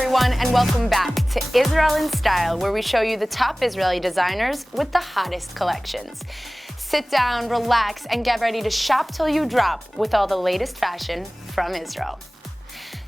everyone, and welcome back to Israel in Style, where we show you the top Israeli designers with the hottest collections. Sit down, relax, and get ready to shop till you drop with all the latest fashion from Israel.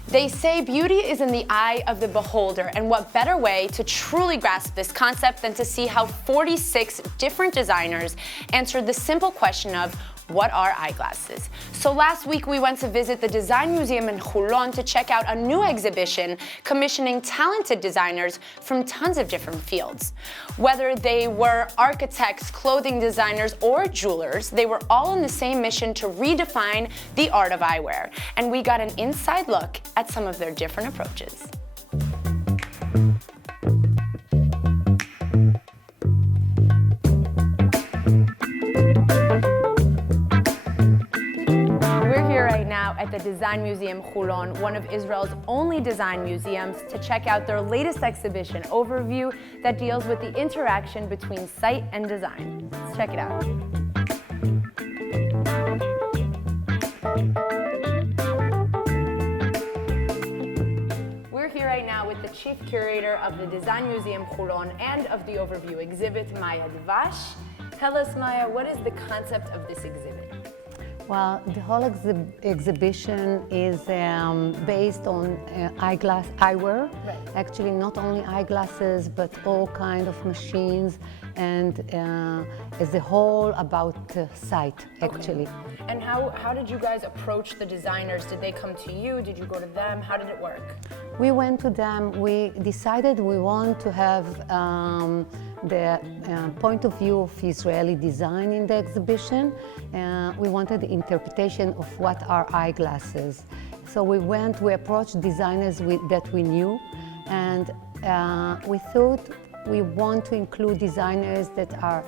They say beauty is in the eye of the beholder, and what better way to truly grasp this concept than to see how 46 different designers answered the simple question of, what are eyeglasses? So last week we went to visit the Design Museum in Holon to check out a new exhibition commissioning talented designers from tons of different fields. Whether they were architects, clothing designers, or jewelers, they were all on the same mission to redefine the art of eyewear. And we got an inside look at some of their different approaches. At the Design Museum Holon, one of Israel's only design museums, to check out their latest exhibition overview that deals with the interaction between sight and design. Let's check it out. We're here right now with the chief curator of the Design Museum Holon and of the overview exhibit, Maya Dvash. Tell us, Maya, what is the concept of this exhibit? Well, the whole exhibition is based on eyewear. Right. Actually, not only eyeglasses, but all kind of machines, and as a whole about sight, actually. Okay. And how did you guys approach the designers? Did they come to you? Did you go to them? How did it work? We went to them. We decided we want to have the point of view of Israeli design in the exhibition. We wanted the interpretation of what are eyeglasses. So we approached designers that we knew, and we thought we want to include designers that are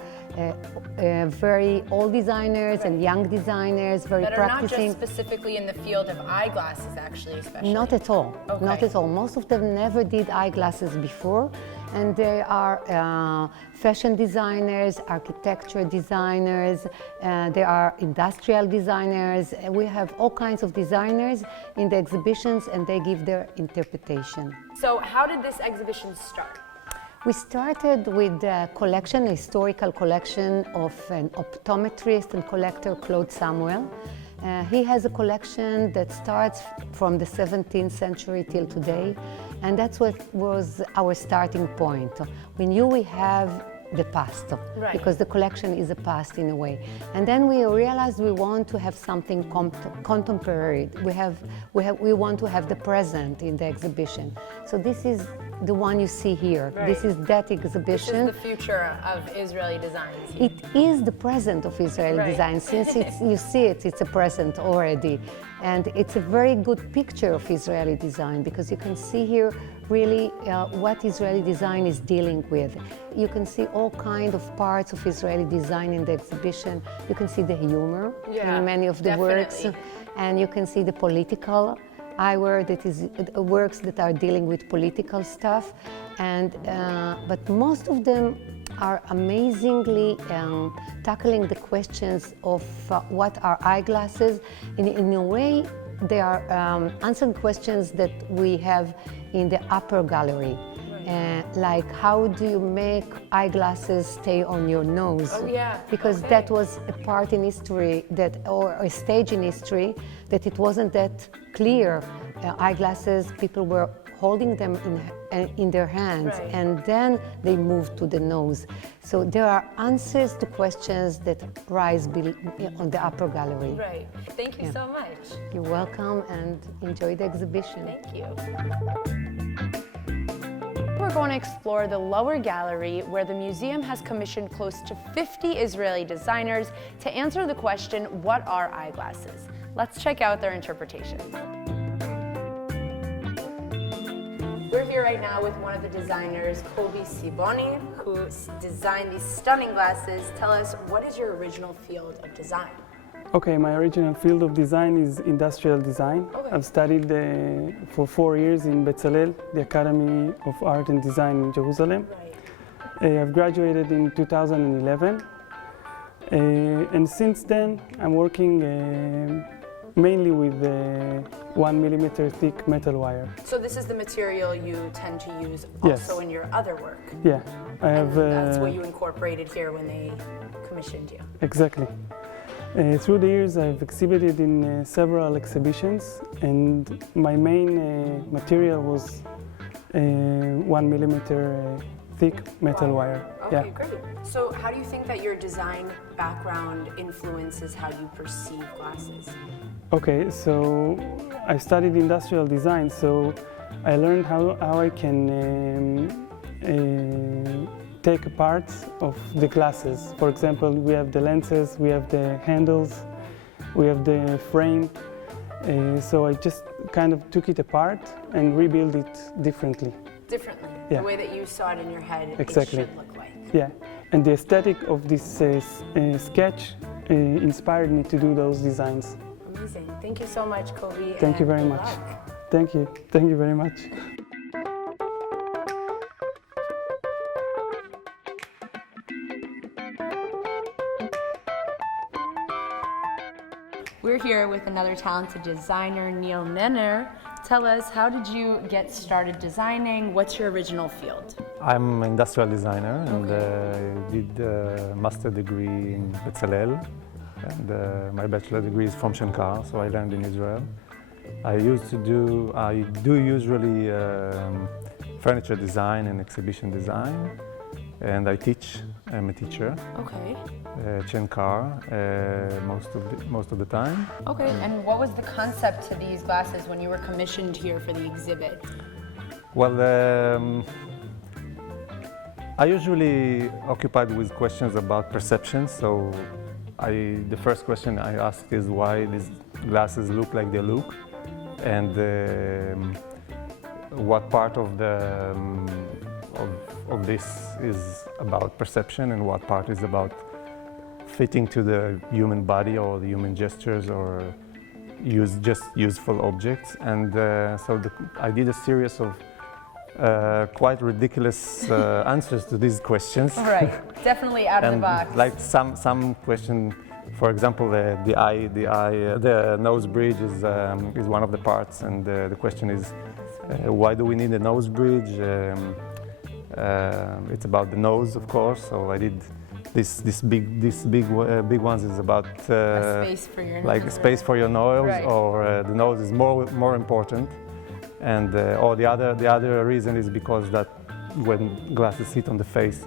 very old designers and young designers, very that practicing. Not just specifically in the field of eyeglasses, actually, especially. Not at all. Okay. Not at all. Most of them never did eyeglasses before, and they are fashion designers, architecture designers, they are industrial designers. We have all kinds of designers in the exhibitions, and they give their interpretation. So how did this exhibition start? We started with a collection, a historical collection of an optometrist and collector, Claude Samuel. He has a collection that starts from the 17th century till today, and that's what was our starting point. We knew we have the past, right, because the collection is a past in a way. And then we realized we want to have something contemporary. We want to have the present in the exhibition. So this is the one you see here. Right. This is that exhibition. This is the future of Israeli design. It is the present of Israeli right. design. Since you see it, it's a present already. And it's a very good picture of Israeli design, because you can see here really what Israeli design is dealing with. You can see all kinds of parts of Israeli design in the exhibition. You can see the humor in many of the definitely. works, and you can see the political eyewear, that is works that are dealing with political stuff, and but most of them are amazingly tackling the questions of what are eyeglasses. In a way, they are answering questions that we have in the upper gallery. Like, how do you make eyeglasses stay on your nose? Oh, yeah. Because okay. that was a part in history, or a stage in history, that it wasn't that clear. Eyeglasses, people were holding them in their hands, right, and then they moved to the nose. So there are answers to questions that rise on the upper gallery. Right. Thank you so much. You're welcome, and enjoy the exhibition. Thank you. We're going to explore the lower gallery, where the museum has commissioned close to 50 Israeli designers to answer the question, what are eyeglasses? Let's check out their interpretation. We're here right now with one of the designers, Kobi Siboni, who designed these stunning glasses. Tell us, what is your original field of design? Okay, my original field of design is industrial design. Okay. I've studied for 4 years in Bezalel, the Academy of Art and Design in Jerusalem. Right. I've graduated in 2011, and since then I'm working mainly with 1 millimeter thick metal wire. So this is the material you tend to use Yes. also in your other work. Yeah, I And have. that's what you incorporated here when they commissioned you. Exactly. Through the years, I've exhibited in several exhibitions, and my main material was 1 millimeter thick metal wire. Okay, great. So how do you think that your design background influences how you perceive glasses? Okay, so I studied industrial design, so I learned how I can take parts of the glasses. For example, we have the lenses, we have the handles, we have the frame. So I just kind of took it apart and rebuilt it differently. Differently, Yeah. the way that you saw it in your head, Exactly. it should look like. Yeah, and the aesthetic of this sketch inspired me to do those designs. Amazing. Thank you so much, Kobe. Thank you and very good much. luck. Thank you. Thank you very much. We're here with another talented designer, Neil Nenner. Tell us, how did you get started designing? What's your original field? I'm an industrial designer and did a master degree in Bezalel, and my bachelor degree is from Shenkar, so I learned in Israel. I do usually furniture design and exhibition design, and I teach. I'm a teacher, Okay. Shenkar, most of the time. Okay, and what was the concept to these glasses when you were commissioned here for the exhibit? Well, I usually occupied with questions about perception. So, the first question I asked is why these glasses look like they look, and what part of of this is about perception, and what part is about fitting to the human body or the human gestures, or just useful objects. And I did a series of quite ridiculous answers to these questions. All right, definitely out of the And box. like some question, for example, the nose bridge is one of the parts, and the question is, why do we need a nose bridge? It's about the nose, of course. So I did this big ones is about A space for your like a nose. space for your nose, Right. or the nose is more important. And or the other reason is because that when glasses sit on the face,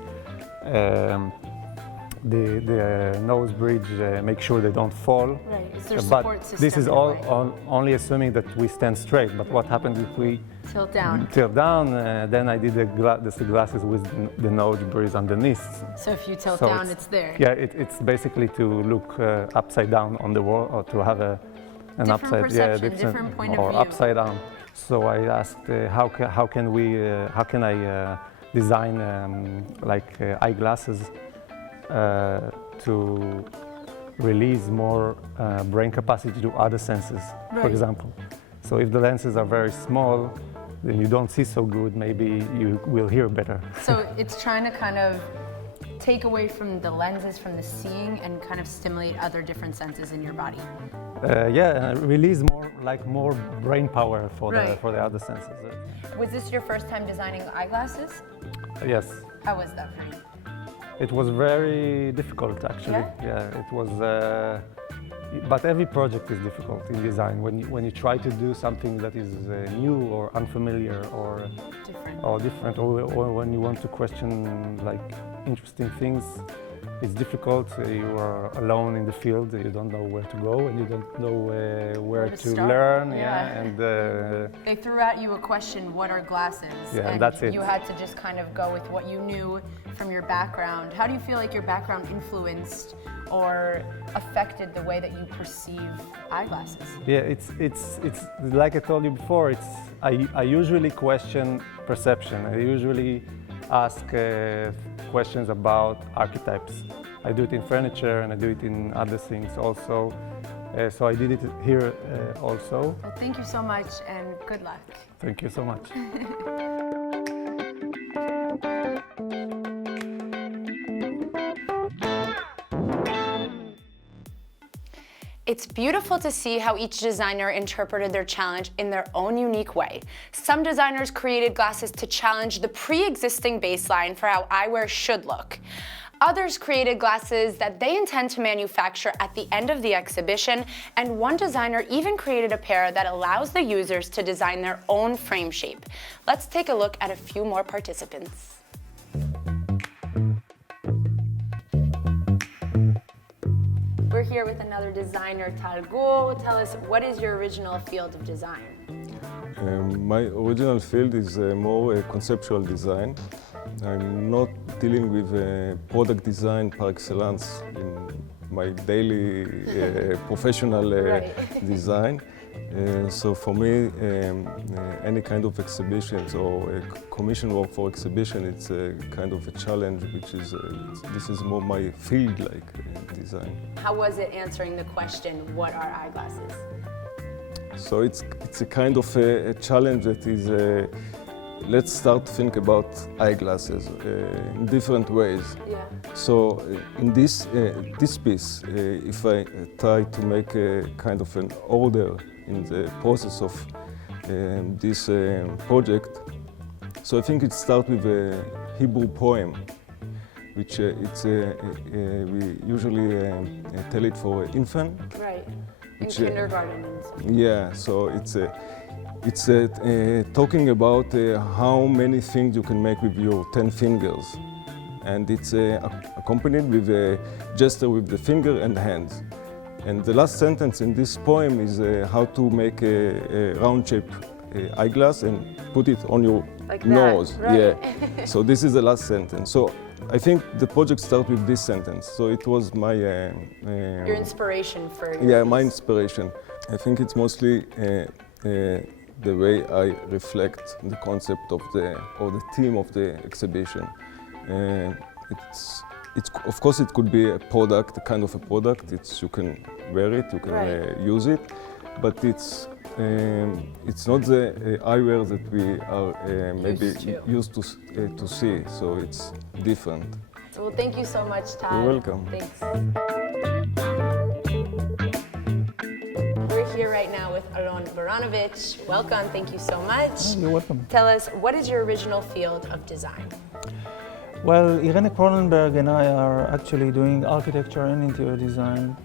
the nose bridge make sure they don't fall. Right, it's their But support system. this is in a way. only assuming that we stand straight. But what happens if we Tilt down. tilt down? Then I did the glasses with the nose bridge underneath. So if you tilt So down, it's there. Yeah, it's basically to look upside down on the wall, or to have an Different upside, perception, different point of or view. upside down. So I asked, how can I design eyeglasses to release more brain capacity to other senses, for Right. example. So if the lenses are very small, then you don't see so good. Maybe you will hear better. So it's trying to kind of take away from the lenses, from the seeing, and kind of stimulate other different senses in your body. Release more brain power for Right. the other senses. Was this your first time designing eyeglasses? Yes, How was that for you? it was very difficult actually. Yeah, it was. But every project is difficult in design. When you try to do something that is new or unfamiliar or Different. or when you want to question like interesting things, it's difficult. You are alone in the field. You don't know where to go, and you don't know where to to start. learn. Yeah. And They threw at you a question, what are glasses? Yeah, and that's it. you had to just kind of go with what you knew from your background. How do you feel like your background influenced or affected the way that you perceive eyeglasses? yeah, it's like I told you before. I usually question perception. I usually ask questions about archetypes. I do it in furniture and I do it in other things also. So I did it here also. Well, thank you so much and good luck. Thank you so much. It's beautiful to see how each designer interpreted their challenge in their own unique way. Some designers created glasses to challenge the pre-existing baseline for how eyewear should look. Others created glasses that they intend to manufacture at the end of the exhibition, and one designer even created a pair that allows the users to design their own frame shape. Let's take a look at a few more participants. We're here with another designer, Tal Gur. Tell us, what is your original field of design? My original field is more conceptual design. I'm not dealing with product design par excellence in my daily professional design. So for me, any kind of exhibitions or commission work for exhibition, it's a kind of a challenge, which is, this is more my field, like design. How was it answering the question, what are eyeglasses? So it's a kind of a challenge that is, let's start to think about eyeglasses in different ways. Yeah. So in this piece, if I try to make a kind of an order in the process of this project, so I think it starts with a Hebrew poem, which we usually tell it for an infant. Right, in Which, kindergarten and so. Yeah, so it's talking about how many things you can make with your 10 fingers. And it's accompanied with a gesture with the finger and hands. And the last sentence in this poem is how to make a round-shaped eyeglass and put it on your Like that, nose. right. Yeah. So this is the last sentence. So I think the project started with this sentence. So it was my Your inspiration for your yeah, my piece. inspiration. I think it's mostly the way I reflect the concept of the theme of the exhibition. It's of course it could be a product, a kind of a product. You can wear it, you can Right. use it, but it's not the eyewear that we are maybe used to see. So it's different. Well, thank you so much, Todd. You're welcome. Thanks. We're here right now with Alon Baranovich. Welcome, thank you so much. You're welcome. Tell us, what is your original field of design? Well, Irene Cronenberg and I are actually doing architecture and interior design,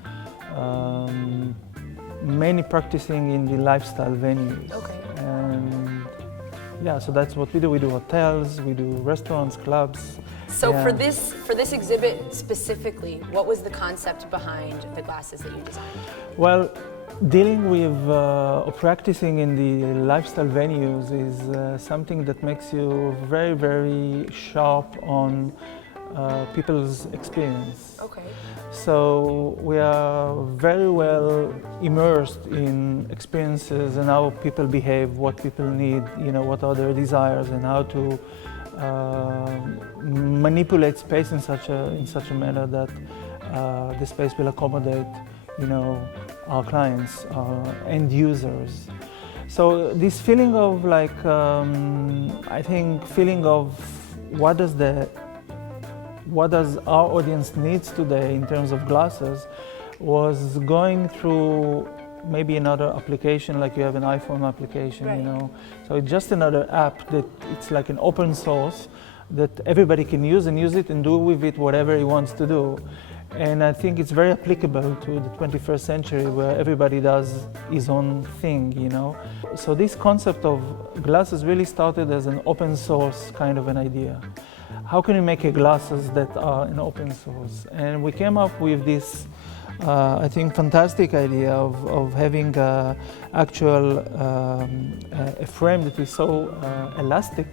mainly practicing in the lifestyle venues. Okay. And yeah, so that's what we do. We do hotels, we do restaurants, clubs. So Yeah. for this exhibit specifically, what was the concept behind the glasses that you designed? Well, dealing with or practicing in the lifestyle venues is something that makes you very, very sharp on people's experience. Okay. So we are very well immersed in experiences and how people behave, what people need, what are their desires, and how to manipulate space in such a manner that the space will accommodate, our clients, our end users. So this feeling of feeling of what does our audience needs today in terms of glasses was going through maybe another application, like you have an iPhone application, Right. So it's just another app that it's like an open source that everybody can use it and do with it whatever he wants to do. And I think it's very applicable to the 21st century where everybody does his own thing, So this concept of glasses really started as an open source kind of an idea. How can you make glasses that are an open source? And we came up with this, I think, fantastic idea of having a frame that is so elastic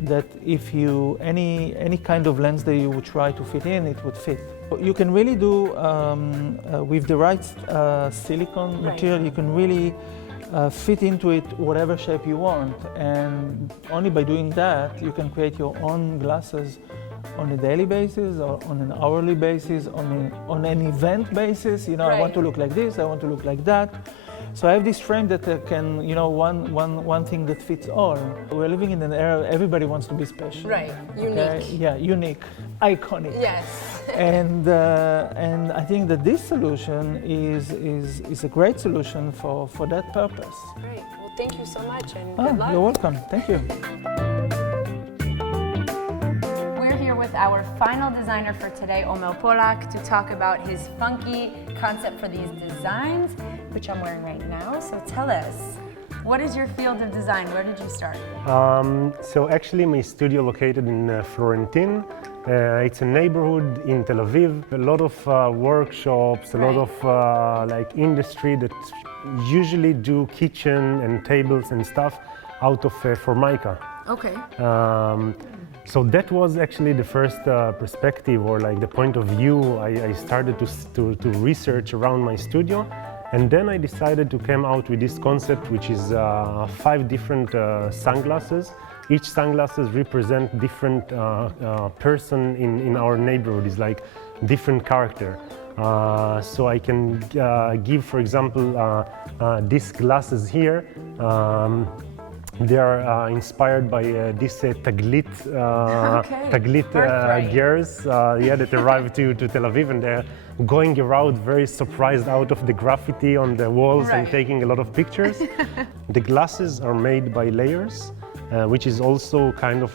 that if you any kind of lens that you would try to fit in, it would fit. You can really do with the right silicone material. You can really fit into it whatever shape you want, and only by doing that you can create your own glasses on a daily basis or on an hourly basis, on an event basis. I want to look like this, I want to look like that. So I have this frame that can, one thing that fits all. We're living in an era everybody wants to be special. Right, unique. Okay? Yeah, unique, iconic. Yes. And I think that this solution is a great solution for that purpose. Great. Well, thank you so much and Oh, good luck. you're welcome. Thank you. We're here with our final designer for today, Omer Polak, to talk about his funky concept for these designs, which I'm wearing right now. So tell us, what is your field of design? Where did you start? So actually my studio located in Florentine. It's a neighborhood in Tel Aviv. A lot of workshops, a lot of like industry that usually do kitchen and tables and stuff out of Formica. Okay. So that was actually the first perspective or like the point of view. I started to research around my studio. And then I decided to come out with this concept, which is 5 different sunglasses. Each sunglasses represent different person in our neighborhood. It's like different character. So I can give, for example, these glasses here. They are inspired by this Taglit, Taglit girls that arrived to Tel Aviv, and they're going around very surprised out of the graffiti on the walls and taking a lot of pictures. The glasses are made by layers, which is also kind of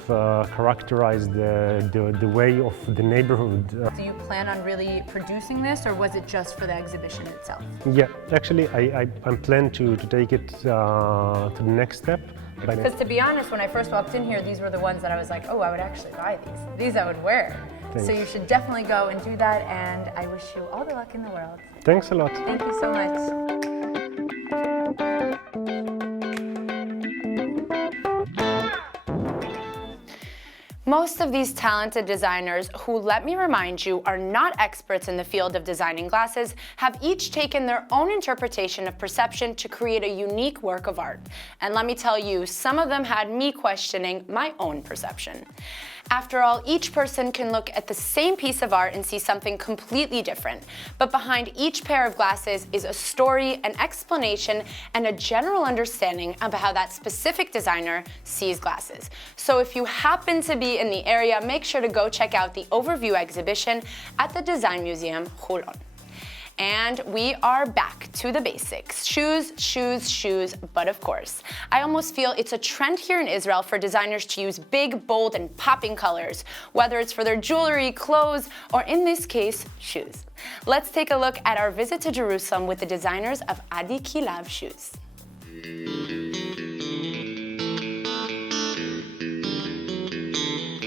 characterized the way of the neighborhood. Do you plan on really producing this, or was it just for the exhibition itself? Yeah, actually, I'm planning to take it to the next step. Because to be honest, when I first walked in here, these were the ones that I was like, oh, I would actually buy these. These I would wear. Thanks. So you should definitely go and do that, and I wish you all the luck in the world. Thanks a lot. Thank you so much. Most of these talented designers, who, let me remind you, are not experts in the field of designing glasses, have each taken their own interpretation of perception to create a unique work of art. And let me tell you, some of them had me questioning my own perception. After all, each person can look at the same piece of art and see something completely different. But behind each pair of glasses is a story, an explanation, and a general understanding about how that specific designer sees glasses. So if you happen to be in the area, make sure to go check out the overview exhibition at the Design Museum Holon. And we are back to the basics. Shoes, shoes, shoes, but of course. I almost feel it's a trend here in Israel for designers to use big, bold, and popping colors, whether it's for their jewelry, clothes, or in this case, shoes. Let's take a look at our visit to Jerusalem with the designers of Adi Kilav shoes.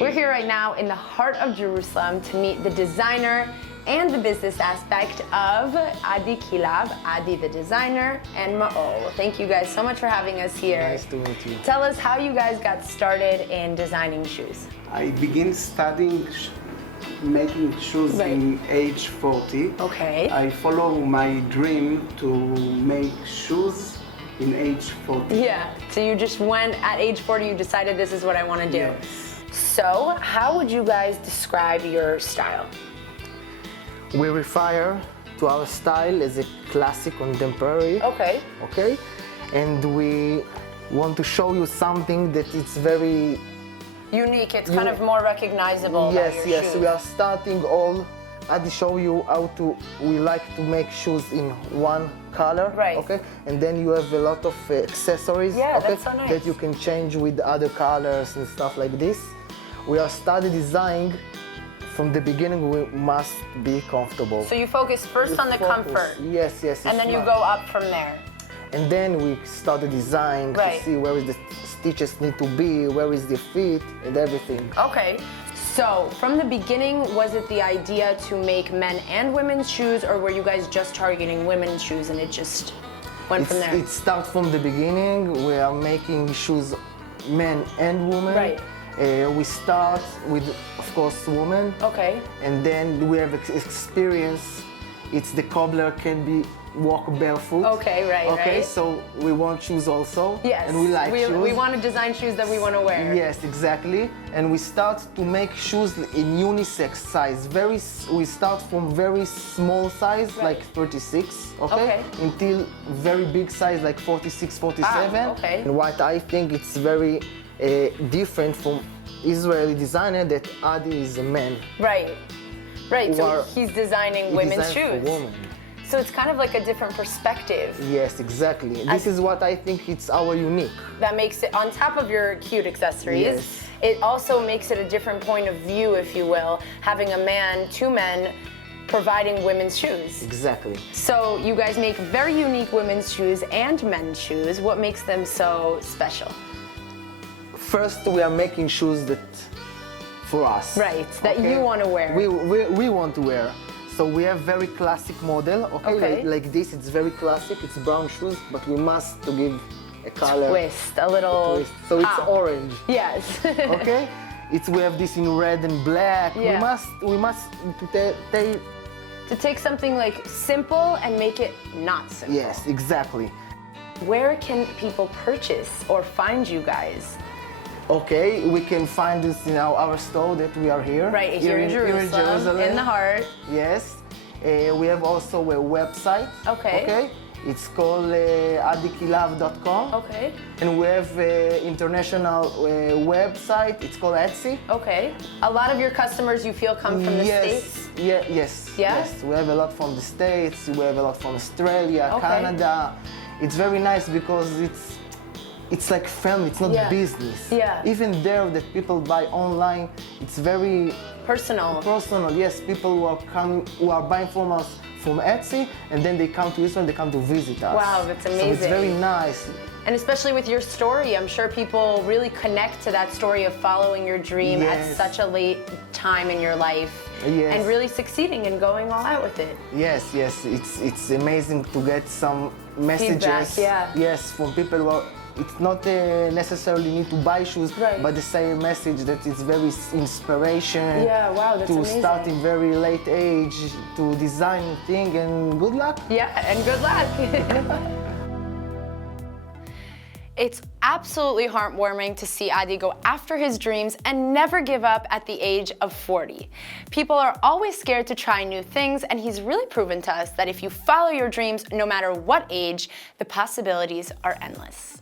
We're here right now in the heart of Jerusalem to meet the designer and the business aspect of Adi Kilav, Adi the designer, and Maol. Thank you guys so much for having us here. Nice to meet you. Tell us how you guys got started in designing shoes. I began studying making shoes in age 40. Okay. I follow my dream to make shoes in age 40. Yeah, so you just went, at age 40, you decided this is what I want to do. Yes. So how would you guys describe your style? We refer to our style as a classic contemporary. Okay. Okay? And we want to show you something that it's very... Unique, it's kind of more recognizable about your Yes, shoes. we are starting all. I'll show you how we like to make shoes in one color. Right. Okay? And then you have a lot of accessories. Yeah, okay, that's so nice. that you can change with other colors and stuff like this. We are study designing. From the beginning, we must be comfortable. So you focus first on the comfort. Yes. And then you smart. go up from there. And then we start the design Right. to see where is the stitches need to be, where is the fit, and everything. Okay. So from the beginning, was it the idea to make men and women's shoes, or were you guys just targeting women's shoes and it just went from there? It starts from the beginning. We are making shoes, men and women. Right. We start with, of course, women. Okay. And then we have experience. It's the cobbler can be walk barefoot. Okay, right, Okay, right. so we want shoes also. Yes. And we like shoes. We want to design shoes that we want to wear. Yes, exactly. And we start to make shoes in unisex size. We start from very small size, Right. like 36, Okay. until very big size, like 46, 47. okay. And what I think it's very different from Israeli designer that Adi is a man. Right. Right, who so are he's designing women's designed shoes. for women. So it's kind of like a different perspective. Yes, exactly. This is what I think it's our unique. That makes it, on top of your cute accessories, Yes. it also makes it a different point of view, if you will, having a man, two men, providing women's shoes. Exactly. So you guys make very unique women's shoes and men's shoes. What makes them so special? First, we are making shoes that for us. Right, that you want to wear. We want to wear. So we have very classic model, okay? Okay. Like this, it's very classic, it's brown shoes, but we must to give a color. Twist, a little Twist. So it's pop. orange, Yes. okay? We have this in red and black. Yeah. We must take. To take something like simple and make it not simple. Yes, exactly. Where can people purchase or find you guys? Okay, we can find this in our store that we are here. Right, here in Jerusalem, in the heart. Yes. We have also a website. Okay. It's called adikilav.com. Okay. And we have an international website. It's called Etsy. Okay. A lot of your customers you feel come from the States? Yes. Yeah? Yes. We have a lot from the States. We have a lot from Australia, Okay. Canada. It's very nice because it's like family. It's not Yeah. business. Yeah. Even there that people buy online, it's very Personal. personal. Yes, people who are buying from us from Etsy, and then they come to Israel, they come to visit us. Wow, that's So it's amazing. very nice. And especially with your story, I'm sure people really connect to that story of following your dream at Yes. such a late time in your life Yes. and really succeeding and going all out with it. Yes, it's amazing to get some messages. yeah. Yes, from people who are. It's not necessarily need to buy shoes, Right. but the same message that it's very inspiration. Yeah, wow, that's to amazing. start in very late age to design thing, and good luck. Yeah, and good luck. It's absolutely heartwarming to see Adi go after his dreams and never give up at the age of 40. People are always scared to try new things, and he's really proven to us that if you follow your dreams, no matter what age, the possibilities are endless.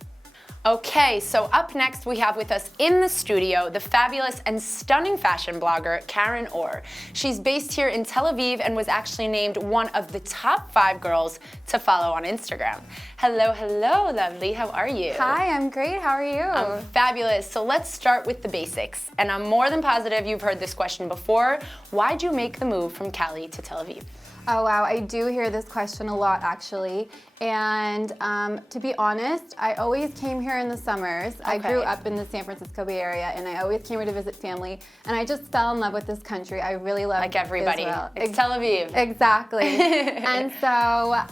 Okay, so up next we have with us in the studio the fabulous and stunning fashion blogger Karen Orr. She's based here in Tel Aviv and was actually named one of the top 5 girls to follow on Instagram. Hello, hello, lovely. How are you? Hi, I'm great. How are you? I'm fabulous. So let's start with the basics. And I'm more than positive you've heard this question before. Why'd you make the move from Cali to Tel Aviv? Oh wow, I do hear this question a lot actually. And to be honest, I always came here in the summers. I grew up in the San Francisco Bay Area, and I always came here to visit family. And I just fell in love with this country. I really love Like everybody. Israel. It's Tel Aviv. Exactly. And so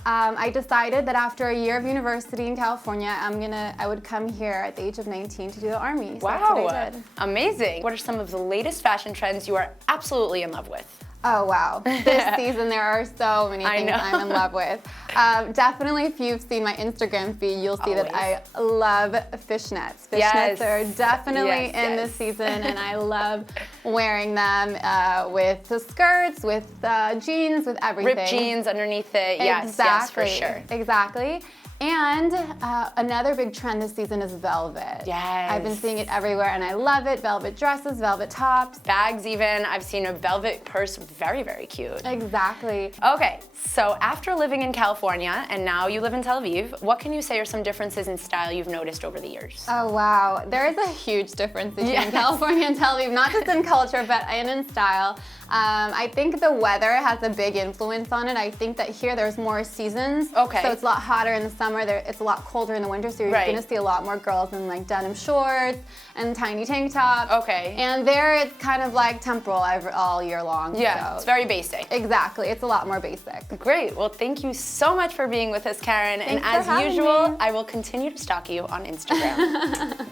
I decided that after a year of university in California, I would come here at the age of 19 to do the Army. So that's what I did. Amazing. What are some of the latest fashion trends you are absolutely in love with? Oh wow, this season there are so many things I'm in love with. Definitely if you've seen my Instagram feed, you'll see that I love fishnets. Fishnets are definitely in this season, and I love wearing them with the skirts, with jeans, with everything. Ripped jeans underneath it, yes, for sure. Exactly. And another big trend this season is velvet. Yes. I've been seeing it everywhere and I love it. Velvet dresses, velvet tops. Bags even. I've seen a velvet purse, very, very cute. Exactly. Okay, so after living in California and now you live in Tel Aviv, what can you say are some differences in style you've noticed over the years? Oh wow, there is a huge difference between California and Tel Aviv, not just in culture, but in style. I think the weather has a big influence on it. I think that here there's more seasons. Okay. So it's a lot hotter in the summer, it's a lot colder in the winter, so you're gonna see a lot more girls in like denim shorts and tiny tank tops. Okay. And there it's kind of like temporal all year long. Yeah, so. it's very basic. Exactly, it's a lot more basic. Great, well thank you so much for being with us, Karen. Thanks and for as having usual, me. I will continue to stalk you on Instagram.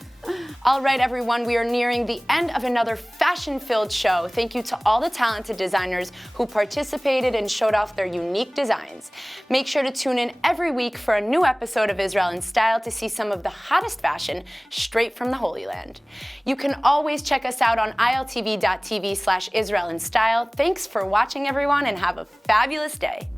All right, everyone, we are nearing the end of another fashion-filled show. Thank you to all the talented designers who participated and showed off their unique designs. Make sure to tune in every week for a new episode of Israel in Style to see some of the hottest fashion straight from the Holy Land. You can always check us out on iltv.tv/Israel in Style. Thanks for watching, everyone, and have a fabulous day.